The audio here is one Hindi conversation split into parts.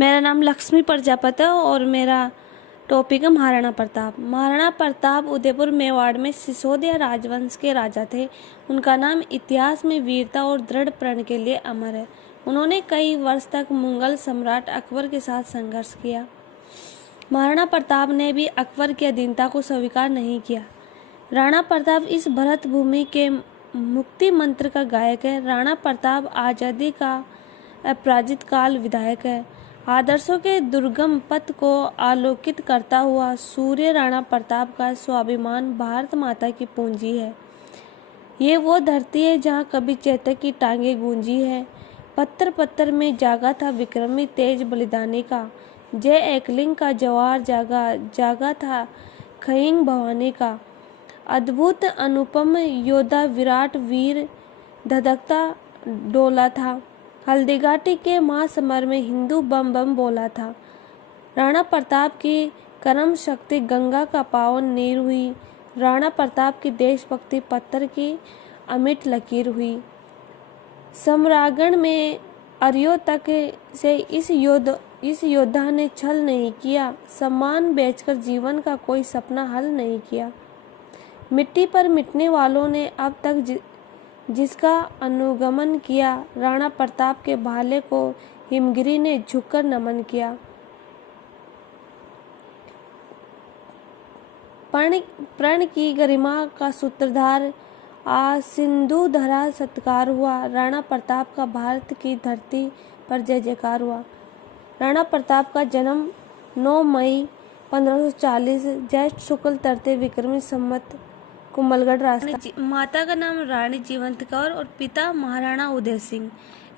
मेरा नाम लक्ष्मी प्रजापति है और मेरा टॉपिक है महाराणा प्रताप। महाराणा प्रताप उदयपुर मेवाड़ में सिसोदिया राजवंश के राजा थे। उनका नाम इतिहास में वीरता और दृढ़ प्रण के लिए अमर है। उन्होंने कई वर्ष तक मुगल सम्राट अकबर के साथ संघर्ष किया। महाराणा प्रताप ने भी अकबर की अधीनता को स्वीकार नहीं किया। राणा प्रताप इस भरत भूमि के मुक्ति मंत्र का गायक है। राणा प्रताप आज़ादी का अपराजित काल विधायक है। आदर्शों के दुर्गम पथ को आलोकित करता हुआ सूर्य राणा प्रताप का स्वाभिमान भारत माता की पूंजी है। ये वो धरती है जहाँ कभी चेतक की टांगे गूंजी है। पत्थर पत्थर में जागा था विक्रमी तेज बलिदानी का। जय एकलिंग का जवार जागा था खयिंग भवानी का। अद्भुत अनुपम योद्धा विराट वीर धधकता डोला था। हल्दीघाटी के महासमर में हिंदू बम बम बोला था। राणा प्रताप की कर्म शक्ति गंगा का पावन नीर हुई। राणा प्रताप की देशभक्ति पत्थर की अमिट लकीर हुई। सम्रागण में अरियो तक से इस योद्धा ने छल नहीं किया। सम्मान बेचकर जीवन का कोई सपना हल नहीं किया। मिट्टी पर मिटने वालों ने अब तक जिसका अनुगमन किया, राणा प्रताप के भाले को हिमगिरी ने झुककर नमन किया। प्रण की गरिमा का सूत्रधार आज सिंधु धरा सत्कार हुआ। राणा प्रताप का भारत की धरती पर जय जयकार हुआ। राणा प्रताप का जन्म 9 मई 1540 ज्येष्ठ शुक्ल तृतीय विक्रमी संवत कुंभलगढ़ राजस्थान। माता का नाम रानी जीवंत कौर और पिता महाराणा उदय सिंह।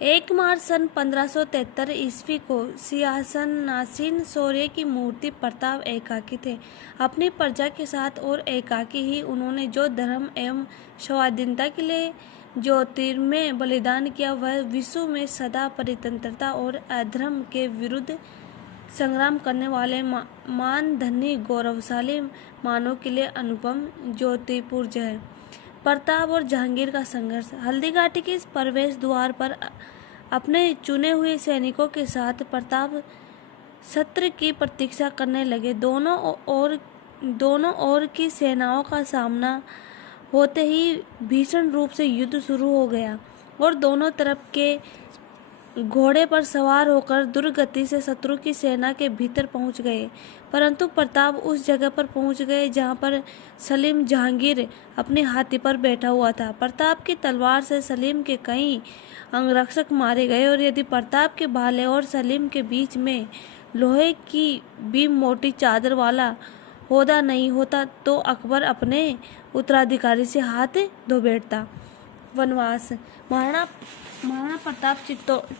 1 मार्च सन 1573 ईस्वी को सिंहासनासीन शौर्य की मूर्ति प्रताप एकाकी थे। अपनी प्रजा के साथ और एकाकी ही उन्होंने जो धर्म एवं स्वाधीनता के लिए ज्योतिर्मय बलिदान किया, वह विश्व में सदा परितंत्रता और अधर्म के विरुद्ध संग्राम करने वाले मान धनी गौरवशाली मानव के लिए अनुपम ज्योतिपुंज है। प्रताप और जहांगीर का संघर्ष। हल्दीघाटी के इस प्रवेश द्वार पर अपने चुने हुए सैनिकों के साथ प्रताप सत्र की प्रतीक्षा करने लगे। दोनों ओर की सेनाओं का सामना होते ही भीषण रूप से युद्ध शुरू हो गया और दोनों तरफ के घोड़े पर सवार होकर दुर्गति से शत्रु की सेना के भीतर पहुंच गए। परंतु प्रताप उस जगह पर पहुंच गए जहां पर सलीम जहांगीर अपने हाथी पर बैठा हुआ था। प्रताप की तलवार से सलीम के कई अंगरक्षक मारे गए और यदि प्रताप के भाले और सलीम के बीच में लोहे की भी मोटी चादर वाला होदा नहीं होता तो अकबर अपने उत्तराधिकारी से हाथ धो बैठता। वनवास। महाराणा प्रताप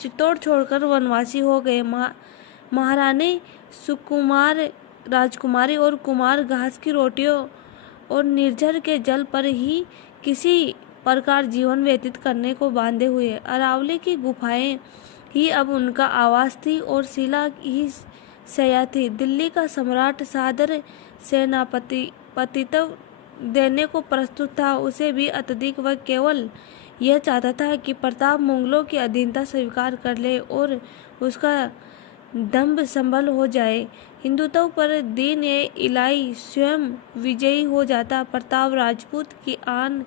चित्तौड़ छोड़कर वनवासी हो गए। महारानी सुकुमार राजकुमारी और कुमार घास की रोटियों और निर्झर के जल पर ही किसी प्रकार जीवन व्यतीत करने को बांधे हुए। अरावली की गुफाएं ही अब उनका आवास थी और शिला ही शैया थी। दिल्ली का सम्राट सादर सेनापतित्व देने को प्रस्तुत था। उसे भी अत्यधिक वह केवल यह चाहता था कि प्रताप मुगलों की अधीनता स्वीकार कर ले और उसका दंभ संभल हो जाए। हिंदुत्व पर दीन ए इलाही स्वयं विजयी हो जाता। प्रताप राजपूत की आन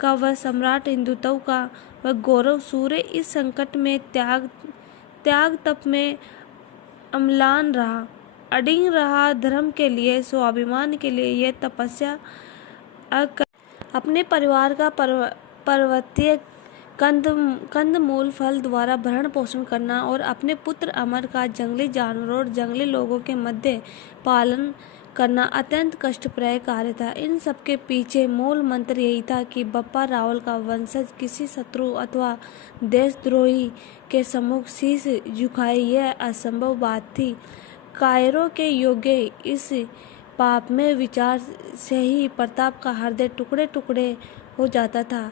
का वह सम्राट, हिंदुत्व का वह गौरव सूर्य इस संकट में त्याग तप में अम्लान रहा, अडिग रहा। धर्म के लिए, स्वाभिमान के लिए यह तपस्या अपने परिवार का पर्वतीय कंदमूल फल द्वारा भरण पोषण करना और अपने पुत्र अमर का जंगली जानवरों और जंगली लोगों के मध्य पालन करना अत्यंत कष्टप्रद कार्य था। इन सबके पीछे मूल मंत्र यही था कि बप्पा रावल का वंशज किसी शत्रु अथवा देशद्रोही के सम्मुख शीश झुकाए, यह असंभव बात थी। कायरों के योग्य इस पाप में विचार से ही प्रताप का हृदय टुकड़े टुकड़े हो जाता था।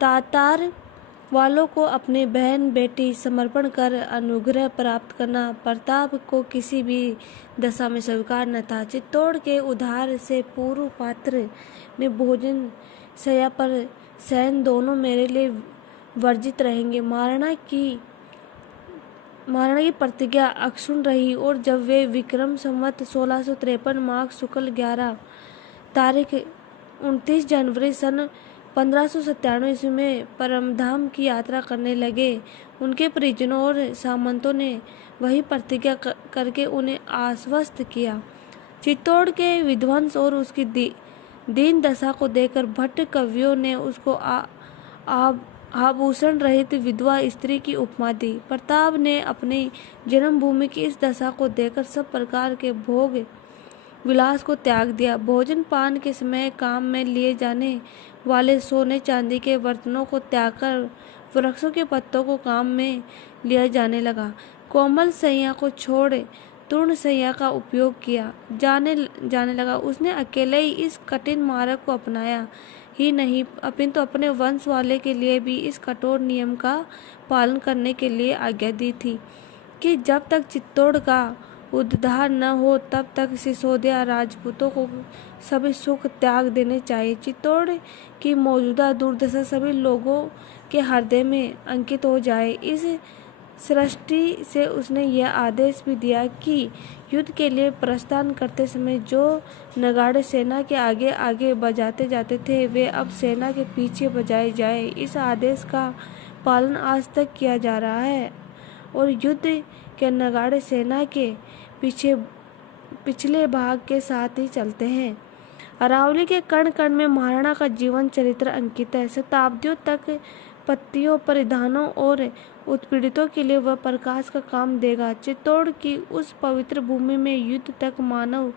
तातार वालों को अपनी बहन बेटी समर्पण कर अनुग्रह प्राप्त करना प्रताप को किसी भी दशा में स्वीकार न था। चित्तौड़ के उधार से पूर्व पात्र में भोजन, शैया पर शयन दोनों मेरे लिए वर्जित रहेंगे। महाराणा की महाराणा की प्रतिज्ञा अक्षुण्ण रही और जब वे विक्रम संवत 1653 माघ शुक्ल 11 तारीख 29 जनवरी सन 1597 ईस्वी में परमधाम की यात्रा करने लगे, उनके परिजनों और सामंतों ने वही प्रतिज्ञा करके उन्हें आश्वस्त किया। चित्तौड़ के विध्वंस और उसकी दीन दशा को देखकर भट्ट कवियों ने उसको आभूषण रहित विधवा स्त्री की उपमा दी। प्रताप ने अपनी जन्मभूमि की इस दशा को देखकर सब प्रकार के भोग विलास को त्याग दिया। भोजन पान के समय काम में लिए जाने वाले सोने चांदी के बर्तनों को त्याग कर वृक्षों के पत्तों को काम में लिया जाने लगा। कोमल सैया को छोड़ तूर्ण सैया का उपयोग किया जाने लगा। उसने अकेले ही इस कठिन मार्ग को अपनाया ही नहीं, अपितु अपने वंश वाले के लिए भी इस कठोर नियम का पालन करने के लिए आज्ञा दी थी कि जब तक चित्तौड़ का उद्धार न हो तब तक सिसोदिया राजपूतों को सभी सुख त्याग देने चाहिए। चित्तौड़ की मौजूदा दुर्दशा सभी लोगों के हृदय में अंकित हो जाए, इस सृष्टि से उसने यह आदेश भी दिया कि युद्ध के लिए प्रस्थान करते समय जो नगाड़े सेना के आगे आगे बजाते जाते थे वे अब सेना के पीछे बजाए जाए। इस आदेश का पालन आज तक किया जा रहा है और युद्ध के नगाड़े सेना के पिछले भाग के साथ ही चलते हैं। अरावली के कण कण में महाराणा का जीवन चरित्र अंकित है। शताब्दियों तक पत्तियों परिधानों और उत्पीड़ितों के लिए वह प्रकाश का काम देगा। चित्तौड़ की उस पवित्र भूमि में युद्ध तक मानव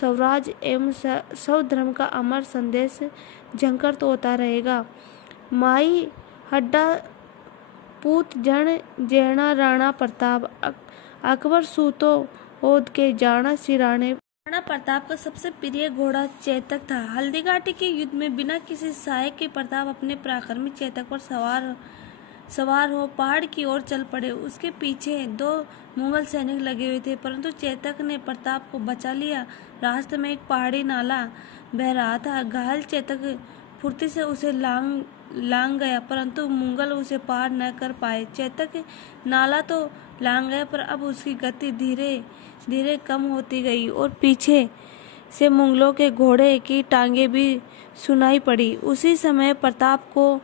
स्वराज एवं स्वधर्म का अमर संदेश झंकृत होता रहेगा। माई हड्डा पूत जन जैना राणा प्रताप अकबर सूतो ओद के जाना सिराने। राणा प्रताप का सबसे प्रिय घोड़ा चेतक था। हल्दीघाटी के युद्ध में बिना किसी सहायक के प्रताप अपने पराक्रमी चेतक पर सवार हो पहाड़ की ओर चल पड़े। उसके पीछे 2 मुगल सैनिक लगे हुए थे, परंतु चेतक ने प्रताप को बचा लिया। रास्ते में एक पहाड़ी नाला बह रहा था। घायल चेतक फुर्ती से उसे लांग गया, परंतु मुगल उसे पार न कर पाए। चेतक नाला तो लांग गया, पर अब उसकी गति धीरे धीरे कम होती गई और पीछे से मुगलों के घोड़े की टांगें भी सुनाई पड़ी। उसी समय प्रताप को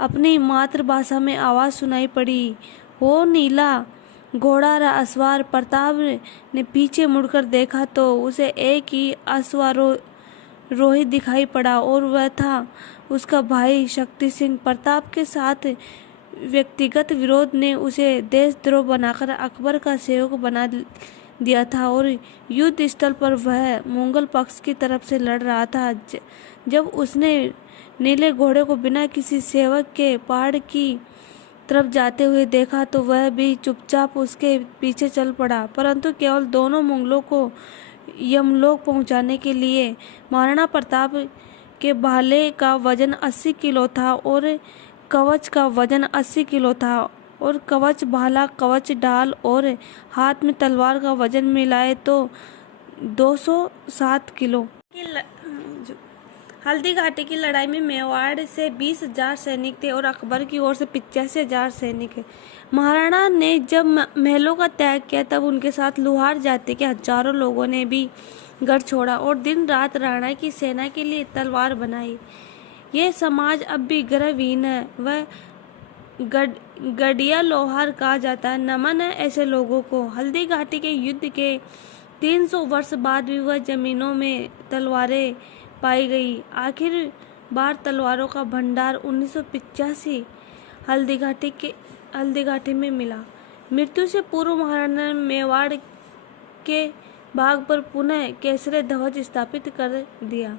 अपनी मातृभाषा में आवाज सुनाई पड़ी, "हो नीला घोड़ा असवार।" प्रताप ने पीछे मुड़कर देखा तो उसे एक ही अश्वारोही दिखाई पड़ा और वह था उसका भाई शक्ति सिंह। प्रताप के साथ व्यक्तिगत विरोध ने उसे देशद्रोह बनाकर अकबर का सेवक बना दिया था और युद्ध स्थल पर वह मुगल पक्ष की तरफ से लड़ रहा था। जब उसने नीले घोड़े को बिना किसी सेवक के पहाड़ की तरफ जाते हुए देखा तो वह भी चुपचाप उसके पीछे चल पड़ा, परंतु केवल दोनों मुगलों को यमलोक पहुंचाने के लिए। महाराणा प्रताप के भाले का वजन 80 किलो था और कवच का वजन 80 किलो था और कवच भाला कवच ढाल और हाथ में तलवार का वजन मिलाए तो 207 किलो। हल्दीघाटी की लड़ाई में मेवाड़ से 20,000 सैनिक थे और अकबर की ओर से 85,000 सैनिक है। महाराणा ने जब महलों का त्याग किया तब उनके साथ लुहार जाति के हजारों लोगों ने भी गढ़ छोड़ा और दिन रात राणा की सेना के लिए तलवार बनाई। यह समाज अब भी गर्वहीन है, वह गडिया लोहार कहा जाता है। नमन है ऐसे लोगों को। हल्दीघाटी के युद्ध के 300 वर्ष बाद भी वह जमीनों में तलवारें पाई गई। आखिर बार तलवारों का भंडार 1985 हल्दीघाटी में मिला। मृत्यु से पूर्व महाराणा ने मेवाड़ के भाग पर पुनः केसरी ध्वज स्थापित कर दिया।